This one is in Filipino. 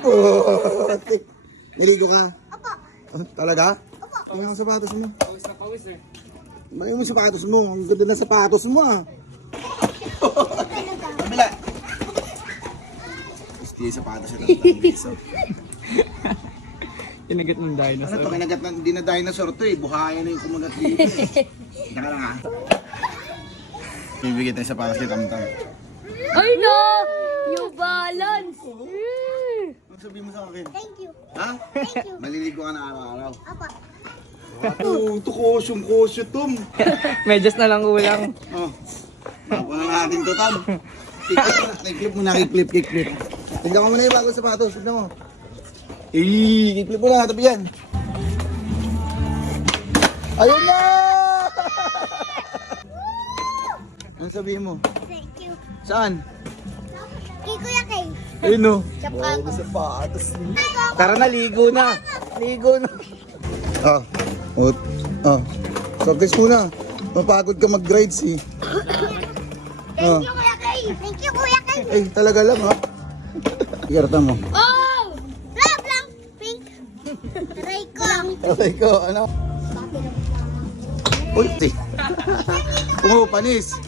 Putik. Niligo ka? Opo. Talaga? Opo. Ano ang sapatos mo? Pawis na pawis eh. Mali mo sapatos mo. Ang ganda na sapatos mo ah. Kabila. Gusto yung sapatos ito. Tinagat ng Ano dinosaur. to? Kinagat na, hindi na dinosaur to eh. Buhaya na yung kumagat dito. Teka lang ha. Bibigyan tayo sapatos ni Tamtam. Ay no! New Balance! Ano sabihin mo sa akin? Thank you. Ha? Thank you. Maliligo ka na araw-araw. Opo. Ito kosyong Tom. Medyas na lang kulang. Oh. Bago na natin to, Tam. Kiklip mo na, kiklip. Tignan mo muna yung bagong sapatos. Tignan mo. Kiklip mo na, tabi yan. Ayun na! Ano sabihin mo? Thank you. Saan? Kay Kuya Kay. Ayun no. Sapatos. Sapatos. Tara na, ligo na. Ligo na. Ah. So guys muna. Mapagod ka mag-grides eh. Thank you Kuya Kay. Thank you Kuya Kay. Ay, talaga lang ha. Ikarta mo. Oh! Love lang. Pink. Aray ko. Aray ko, ano? Uy, panis.